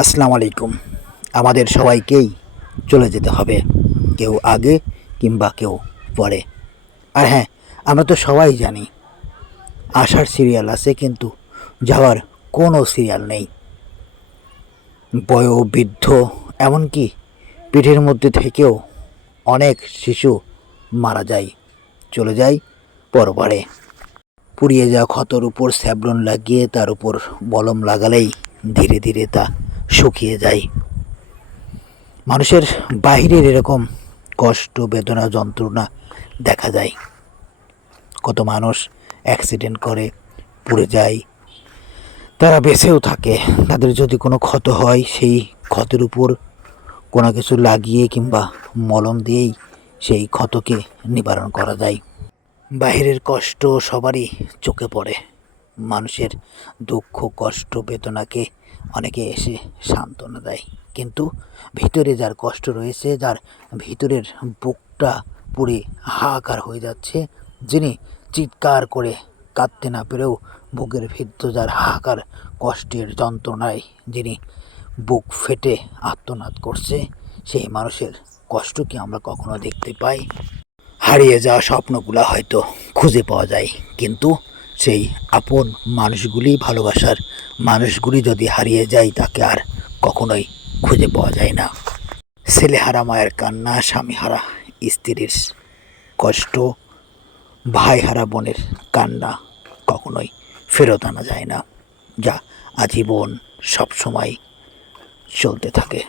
আসসালামু আলাইকুম। আমাদের সবাইকেই চলে যেতে হবে, কেউ আগে কিংবা কেউ পরে। আর হ্যাঁ, আমরা তো সবাই জানি আসার সিরিয়াল আছে কিন্তু যাওয়ার কোনো সিরিয়াল নেই। বৃদ্ধ এমনকি পিঠের মধ্যে থেকেও অনেক শিশু মারা যায়, চলে যায় পরপারে। পুড়িয়ে যাওয়া ক্ষতর উপর স্যাভলন লাগিয়ে তার উপর মলম লাগালেই ধীরে ধীরে তা শুকিয়ে যায়। মানুষের বাহিরের এরকম কষ্ট, বেদনা, যন্ত্রণা দেখা যায়। কত মানুষ অ্যাক্সিডেন্ট করে পুড়ে যায়, তারা বেঁচেও থাকে। তাদের যদি কোনো ক্ষত হয়, সেই ক্ষতের উপর কোনো কিছু লাগিয়ে কিংবা মলম দিয়েই সেই ক্ষতকে নিবারণ করা যায়। বাহিরের কষ্ট সবারই চোখে পড়ে। মানুষের দুঃখ, কষ্ট, বেদনাকে অনেকে এসে সান্ত্বনা দেয়, কিন্তু ভিতরে যার কষ্ট রয়েছে, যার ভিতরের বুকটা পুড়ে হাহাকার হয়ে যাচ্ছে, যিনি চিৎকার করে কাঁদতে না পেরেও বুকের ভিতর যার হাহাকার, কষ্টের যন্ত্রণায় যিনি বুক ফেটে আর্তনাদ করছে, সেই মানুষের কষ্ট কি আমরা কখনো দেখতে পাই? হারিয়ে যাওয়া স্বপ্নগুলো হয়তো খুঁজে পাওয়া যায়, কিন্তু সেই আপন মানুষগুলি, ভালোবাসার মানুষগুলি যদি হারিয়ে যায়, তাকে আর কখনোই খুঁজে পাওয়া যায় না। ছেলেহারা মায়ের কান্না, স্বামীহারা স্ত্রীর কষ্ট, ভাইহারা বোনের কান্না কখনোই ফেরত আনা যায় না, যা আজীবন সবসময় চলতে থাকে।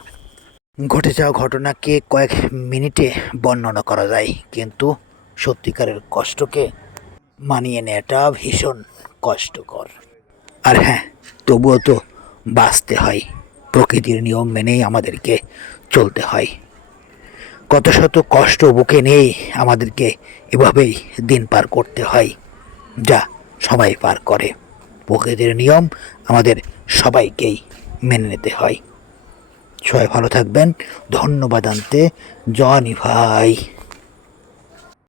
ঘটে যাওয়া ঘটনাকে কয়েক মিনিটে বর্ণনা করা যায়, কিন্তু সত্যিকারের কষ্টকে মানিয়ে নেওয়াটা ভীষণ কষ্টকর। আর হ্যাঁ, তবুও তো বাঁচতে হয়, প্রকৃতির নিয়ম মেনেই আমাদেরকে চলতে হয়। কত শত কষ্ট বুকে নিয়েই আমাদেরকে এভাবেই দিন পার করতে হয়, যা সবাই পার করে। প্রকৃতির নিয়ম আমাদের সবাইকেই মেনে নিতে হয়। সবাই ভালো থাকবেন। ধন্যবাদ আনতে জনি ভাই।